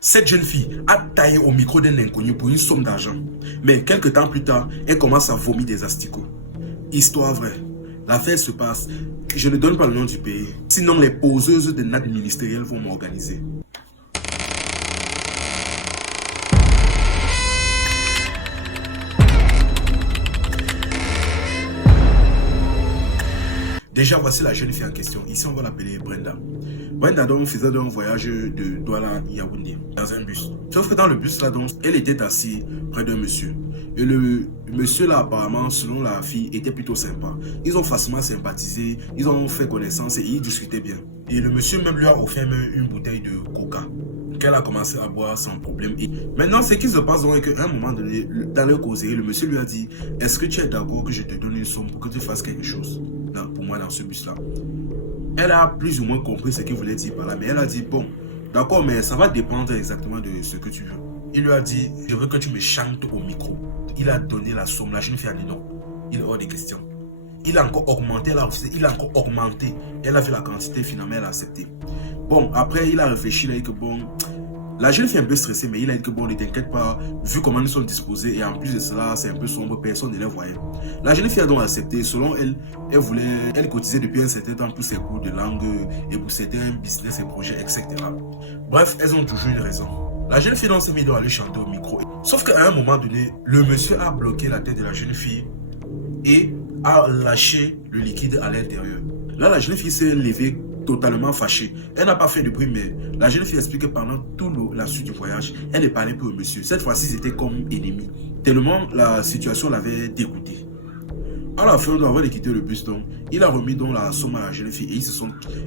Cette jeune fille a taillé au micro d'un inconnu pour une somme d'argent. Mais quelques temps plus tard, elle commence à vomir des asticots. Histoire vraie. L'affaire se passe. Je ne donne pas le nom du pays. Sinon, les poseuses de nattes ministérielles vont m'organiser. Déjà, voici la jeune fille en question. Ici, on va l'appeler Brenda. Brenda donc faisait un voyage de Douala à Yaoundé dans un bus. Sauf que dans le bus là, donc, elle était assise près d'un monsieur. Et le monsieur là, apparemment, selon la fille, était plutôt sympa. Ils ont facilement sympathisé, ils ont fait connaissance et ils discutaient bien. Et le monsieur même lui a offert une bouteille de coca qu'elle a commencé à boire sans problème. Et maintenant, ce qui se passe donc est qu'à un moment donné, dans leur causerie, le monsieur lui a dit: est-ce que tu es d'accord que je te donne une somme pour que tu fasses quelque chose pour moi dans ce bus-là? Elle a plus ou moins compris ce qu'il voulait dire par là, mais elle a dit: bon, d'accord, mais ça va dépendre exactement de ce que tu veux. Il lui a dit: je veux que tu me chantes au micro. Il a donné la somme, la jeune fille a dit non. Il est hors des questions. Il a encore augmenté, Elle a fait la quantité, finalement elle a accepté. Bon, après il a réfléchi, il a dit que bon, la jeune fille est un peu stressée, mais il a dit que bon, ne t'inquiète pas, vu comment ils sont disposés, et en plus de cela, c'est un peu sombre, personne ne les voyait. La jeune fille a donc accepté. Selon elle, elle cotisait depuis un certain temps pour ses cours de langue et pour certains business et projets, etc. Bref, elles ont toujours une raison. La jeune fille donc s'est mise à aller chanter au micro. Sauf qu'à un moment donné, le monsieur a bloqué la tête de la jeune fille et a lâché le liquide à l'intérieur. Là, la jeune fille s'est levée totalement fâchée. Elle n'a pas fait de bruit, mais la jeune fille explique que pendant toute la suite du voyage, elle ne parlait plus au monsieur. Cette fois-ci, c'était comme ennemi. Tellement la situation l'avait dégoûté. À la fin, avant de quitter le bus, donc, il a remis donc la somme à la jeune fille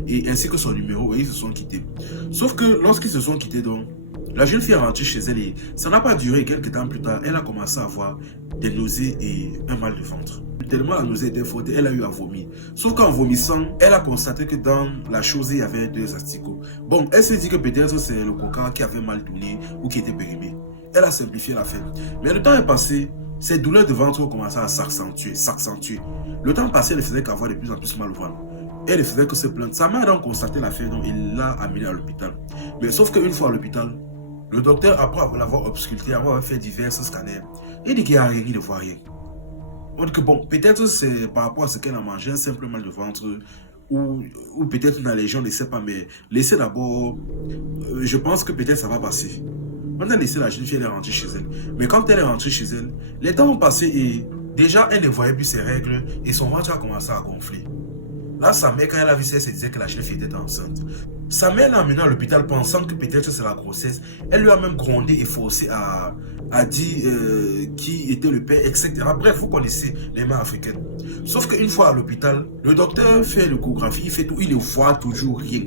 et ainsi que son numéro, et ils se sont quittés. Sauf que lorsqu'ils se sont quittés, donc, la jeune fille est rentrée chez elle et ça n'a pas duré. Quelques temps plus tard, elle a commencé à avoir des nausées et un mal de ventre. Tellement la nausée était forte, elle a eu à vomir. Sauf qu'en vomissant, elle a constaté que dans la chose, il y avait 2 asticots. Bon, elle s'est dit que peut-être c'est le coca qui avait mal tourné ou qui était périmé. Elle a simplifié l'affaire. Mais le temps est passé, ses douleurs de ventre ont commencé à s'accentuer. Le temps passé, elle ne faisait qu'avoir de plus en plus mal au ventre. Elle ne faisait que se plaindre. Sa mère a donc constaté l'affaire, donc il l'a amenée à l'hôpital. Mais sauf qu'une fois à l'hôpital, le docteur, après l'avoir ausculté, avoir fait divers scanners, il dit qu'il n'y a rien, il ne voit rien. On dit que bon, peut-être c'est par rapport à ce qu'elle a mangé, un simple mal de ventre, ou peut-être une allergie, on ne sait pas, mais laissez d'abord, je pense que peut-être ça va passer. On a laissé la jeune fille, elle est rentrée chez elle. Mais quand elle est rentrée chez elle, les temps ont passé et déjà elle ne voyait plus ses règles et son ventre a commencé à gonfler. Là, sa mère, quand elle a vu ça, elle se disait que la jeune fille était enceinte. Sa mère l'a amenée à l'hôpital pensant que peut-être c'est la grossesse. Elle lui a même grondé et forcé à dire qui était le père, etc. Bref, vous connaissez les mères africaines. Sauf qu'une fois à l'hôpital, le docteur fait l'échographie, il fait tout, il ne voit toujours rien.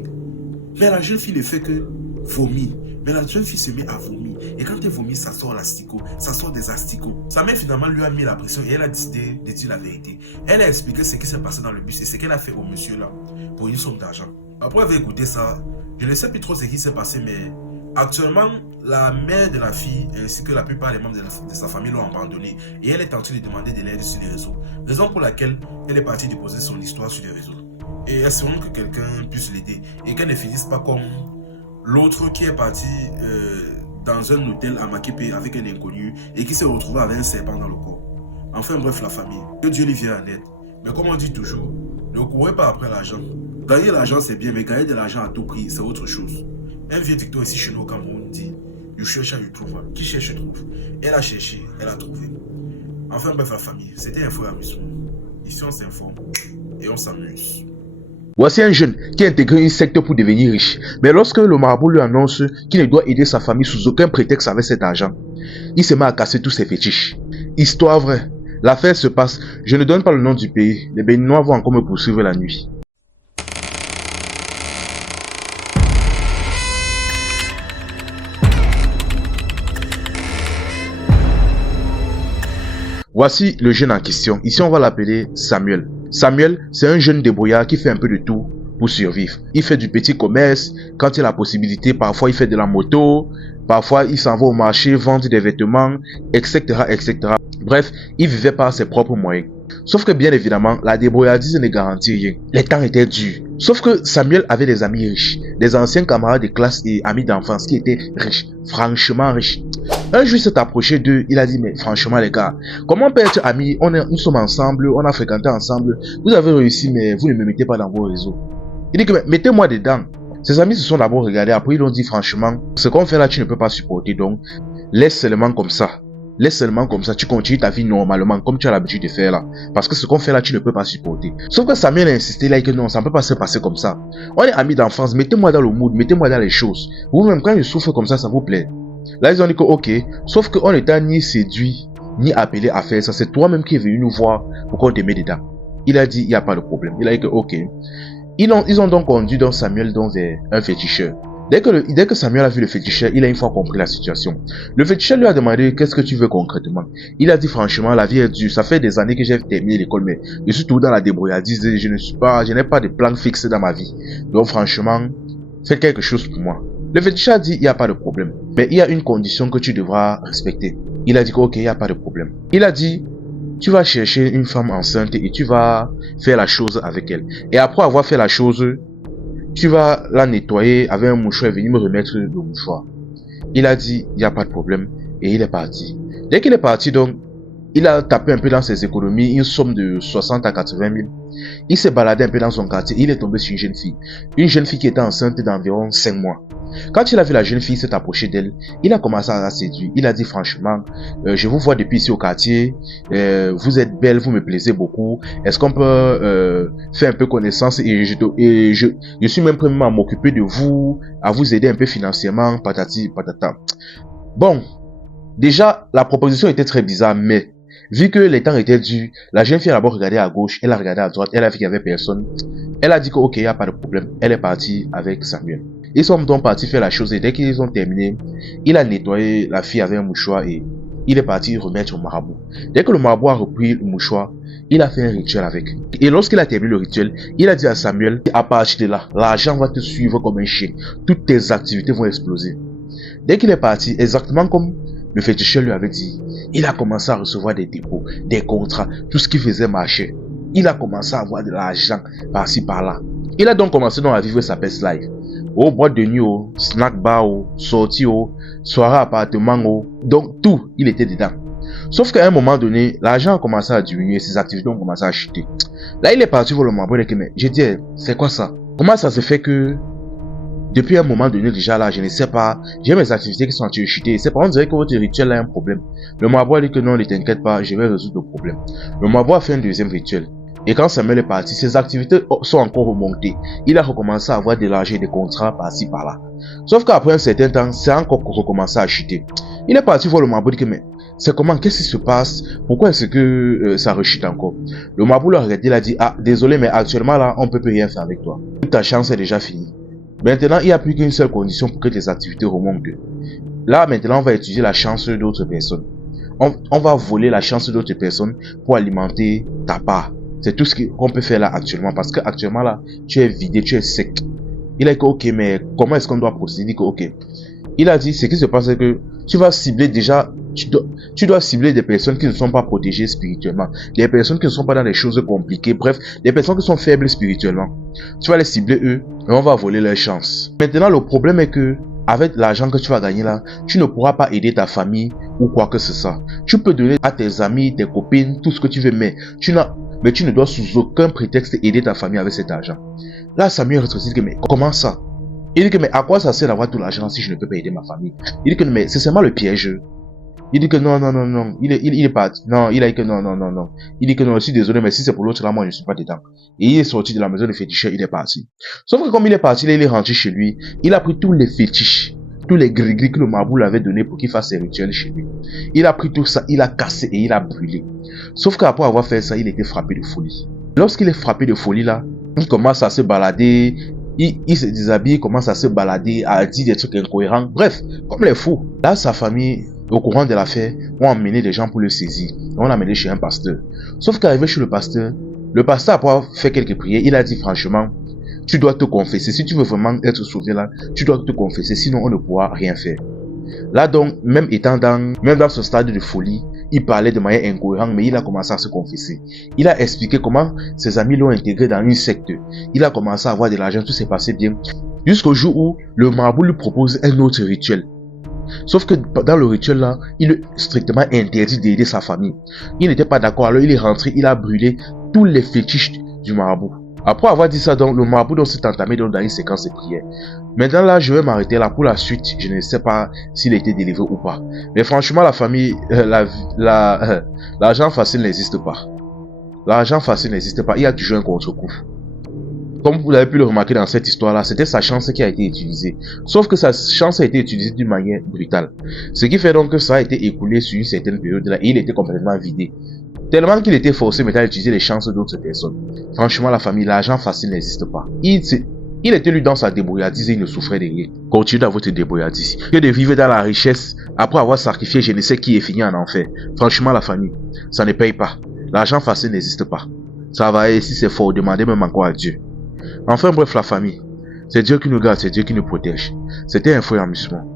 Mais la jeune fille ne fait que vomir. Mais la jeune fille se met à vomir. Et quand elle vomit, ça sort l'asticot. Ça sort des asticots. Sa mère finalement lui a mis la pression et elle a décidé de dire la vérité. Elle a expliqué ce qui s'est passé dans le bus et ce qu'elle a fait au monsieur là pour une somme d'argent. Après avoir écouté ça, je ne sais plus trop ce qui s'est passé, mais actuellement, la mère de la fille ainsi que la plupart des membres de sa famille l'ont abandonnée et elle est en train de demander de l'aide sur les réseaux. Raison pour laquelle elle est partie déposer son histoire sur les réseaux. Et espérons que quelqu'un puisse l'aider et qu'elle ne finisse pas comme l'autre qui est parti dans un hôtel à Makepe avec un inconnu et qui s'est retrouvé avec un serpent dans le corps. Enfin bref, la famille. Que Dieu lui vienne en aide. Mais comme on dit toujours, ne courez pas après l'argent. Gagner l'argent c'est bien, mais gagner de l'argent à tout prix, c'est autre chose. Un vieux dicton ici chez nous au Cameroun dit: you cherche, you trouve. Qui cherche, trouve. Elle a cherché, elle a trouvé. Enfin bref, la famille. C'était un faux amusement. Ici on s'informe et on s'amuse. Voici un jeune qui a intégré une secte pour devenir riche. Mais lorsque le marabout lui annonce qu'il ne doit aider sa famille sous aucun prétexte avec cet argent, il se met à casser tous ses fétiches. Histoire vraie. L'affaire se passe, je ne donne pas le nom du pays. Les Béninois vont encore me poursuivre la nuit. Voici le jeune en question. Ici, on va l'appeler Samuel. Samuel, c'est un jeune débrouillard qui fait un peu de tout pour survivre. Il fait du petit commerce quand il a la possibilité. Parfois, il fait de la moto. Parfois, il s'en va au marché, vendre des vêtements, etc., etc. Bref, il vivait par ses propres moyens. Sauf que bien évidemment, la débrouillardise ne garantit rien. Les temps étaient durs. Sauf que Samuel avait des amis riches, des anciens camarades de classe et amis d'enfance qui étaient riches, franchement riches. Un jour, il s'est approché d'eux, il a dit, mais franchement les gars, comment on peut être amis, nous sommes ensemble, on a fréquenté ensemble, vous avez réussi mais vous ne me mettez pas dans vos réseaux. Il dit que mettez-moi dedans. Ses amis se sont d'abord regardés, après ils ont dit franchement, ce qu'on fait là tu ne peux pas supporter, donc laisse seulement comme ça. Laisse seulement comme ça, tu continues ta vie normalement, comme tu as l'habitude de faire là. Parce que ce qu'on fait là, tu ne peux pas supporter. Sauf que Samuel a insisté là, et que non, ça ne peut pas se passer comme ça. On est amis d'enfance, mettez-moi dans le mood, mettez-moi dans les choses. Vous-même, quand je souffre comme ça vous plaît. Là, ils ont dit que ok, sauf qu'on n'était ni séduit, ni appelé à faire ça. C'est toi-même qui es venu nous voir pour qu'on te mette dedans. Il a dit, il n'y a pas de problème. Il a dit que ok. Ils ont donc conduit donc Samuel vers un féticheur. Dès que Samuel a vu le féticheur, il a une fois compris la situation. Le féticheur lui a demandé qu'est-ce que tu veux concrètement. Il a dit franchement, la vie est dure. Ça fait des années que j'ai terminé l'école, mais je suis tout dans la débrouillardise. Je n'ai pas de plan fixe dans ma vie. Donc franchement, fais quelque chose pour moi. Le féticheur a dit, il n'y a pas de problème. Mais il y a une condition que tu devras respecter. Il a dit ok, il n'y a pas de problème. Il a dit, tu vas chercher une femme enceinte et tu vas faire la chose avec elle. Et après avoir fait la chose, tu vas la nettoyer avec un mouchoir et venir me remettre le mouchoir. Il a dit, il n'y a pas de problème. Et il est parti. Dès qu'il est parti, donc, il a tapé un peu dans ses économies, une somme de 60 à 80 000. Il s'est baladé un peu dans son quartier. Il est tombé sur une jeune fille. Une jeune fille qui était enceinte d'environ 5 mois. Quand il a vu la jeune fille s'est approché d'elle, il a commencé à la séduire. Il a dit franchement, je vous vois depuis ici au quartier, vous êtes belle, vous me plaisez beaucoup. Est-ce qu'on peut faire un peu connaissance et je suis même prêt à m'occuper de vous, à vous aider un peu financièrement, patati patata. Bon, déjà la proposition était très bizarre, mais vu que les temps étaient durs, la jeune fille a d'abord regardé à gauche, elle a regardé à droite, elle a vu qu'il n'y avait personne. Elle a dit que ok, il n'y a pas de problème. Elle est partie avec Samuel. Ils sont donc partis faire la chose et dès qu'ils ont terminé, il a nettoyé la fille avec un mouchoir et il est parti remettre au marabout. Dès que le marabout a repris le mouchoir, il a fait un rituel avec. Et lorsqu'il a terminé le rituel, il a dit à Samuel, à partir de là, l'argent va te suivre comme un chien. Toutes tes activités vont exploser. Dès qu'il est parti, exactement comme le féticheur lui avait dit, il a commencé à recevoir des dépôts, des contrats, tout ce qui faisait marcher. Il a commencé à avoir de l'argent par-ci par-là. Il a donc commencé à vivre sa best life. Au boîte de nuit, au snack bar, au sortie, au soirée appartement, au... donc tout, il était dedans. Sauf qu'à un moment donné, l'argent a commencé à diminuer, ses activités ont commencé à chuter. Là, il est parti voir le membre et mais j'ai dit, c'est quoi ça? Comment ça se fait que depuis un moment donné déjà là, je ne sais pas, j'ai mes activités qui sont en train de chuter. C'est pas on dirait que votre rituel a un problème. Le marabout a dit que non, ne t'inquiète pas, je vais résoudre le problème. Le marabout a fait un deuxième rituel. Et quand Samuel est parti, ses activités sont encore remontées. Il a recommencé à avoir de l'argent et des contrats par-ci par-là. Sauf qu'après un certain temps, c'est encore recommencé à chuter. Il est parti voir le marabout et dit que mais c'est comment, qu'est-ce qui se passe? Pourquoi est-ce que ça rechute encore? Le marabout l'a regardé, il a dit ah désolé mais actuellement là on peut plus rien faire avec toi. Toute ta chance est déjà finie. Maintenant il n'y a plus qu'une seule condition pour que tes activités remontent. Là maintenant on va étudier la chance d'autres personnes. On va voler la chance d'autres personnes pour alimenter ta part. C'est tout ce qu'on peut faire là actuellement. Parce que actuellement là, tu es vidé, tu es sec. Il a dit ok, mais comment est-ce qu'on doit procéder? Il dit que ok. Il a dit, ce qui se passe c'est que tu vas cibler déjà, tu dois cibler des personnes qui ne sont pas protégées spirituellement. Des personnes qui ne sont pas dans des choses compliquées. Bref, des personnes qui sont faibles spirituellement. Tu vas les cibler eux et on va voler leur chance. Maintenant, le problème est que avec l'argent que tu vas gagner là, tu ne pourras pas aider ta famille ou quoi que ce soit. Tu peux donner à tes amis, tes copines, tout ce que tu veux, mais tu ne dois sous aucun prétexte aider ta famille avec cet argent. Là, Samuel rétrécit, dit que mais comment ça? Il dit que mais à quoi ça sert d'avoir tout l'argent si je ne peux pas aider ma famille? Il dit que mais c'est seulement le piège. Il dit que non. Il est parti. Non, il a dit que non. Il dit que non, je suis désolé, mais si c'est pour l'autre là, moi je ne suis pas dedans. Et il est sorti de la maison de féticheur, il est parti. Sauf que comme il est parti, là, il est rentré chez lui. Il a pris tous les fétiches, tous les gris-gris que le marabout lui avait donné pour qu'il fasse ses rituels chez lui. Il a pris tout ça, il a cassé et il a brûlé. Sauf qu'après avoir fait ça, il était frappé de folie. Lorsqu'il est frappé de folie là, il commence à se balader, il se déshabille, il commence à se balader, à dire des trucs incohérents. Bref, comme les fous. Là, sa famille, au courant de l'affaire, ont emmené des gens pour le saisir. On l'a amené chez un pasteur. Sauf qu'arrivé chez le pasteur, après avoir fait quelques prières, il a dit franchement, tu dois te confesser. Si tu veux vraiment être sauvé là, tu dois te confesser, sinon on ne pourra rien faire. Là donc, même dans ce stade de folie, il parlait de manière incohérente, mais il a commencé à se confesser. Il a expliqué comment ses amis l'ont intégré dans une secte. Il a commencé à avoir de l'argent, tout s'est passé bien. Jusqu'au jour où le marabout lui propose un autre rituel. Sauf que dans le rituel là, il est strictement interdit d'aider sa famille. Il n'était pas d'accord, alors il est rentré, il a brûlé tous les fétiches du marabout. Après avoir dit ça, donc, le marabout s'est entamé dans une séquence de prière. Maintenant là, je vais m'arrêter là. Pour la suite, je ne sais pas s'il a été délivré ou pas. Mais franchement, la famille, l'argent facile n'existe pas. L'argent facile n'existe pas. Il y a toujours un contre-coup. Comme vous l'avez pu le remarquer dans cette histoire-là, c'était sa chance qui a été utilisée. Sauf que sa chance a été utilisée d'une manière brutale. Ce qui fait donc que ça a été écoulé sur une certaine période là et il était complètement vidé. Tellement qu'il était forcé maintenant à utiliser les chances d'autres personnes. Franchement, la famille, l'argent facile n'existe pas. Il était lui dans sa débrouillardise et il ne souffrait de rien. Continuez dans votre débrouillardise. Que de vivre dans la richesse après avoir sacrifié je ne sais qui et fini en enfer. Franchement, la famille, ça ne paye pas. L'argent facile n'existe pas. Ça va et si c'est fort, demandez même encore à Dieu. Enfin bref, la famille, c'est Dieu qui nous garde, c'est Dieu qui nous protège. C'était un faux amusement.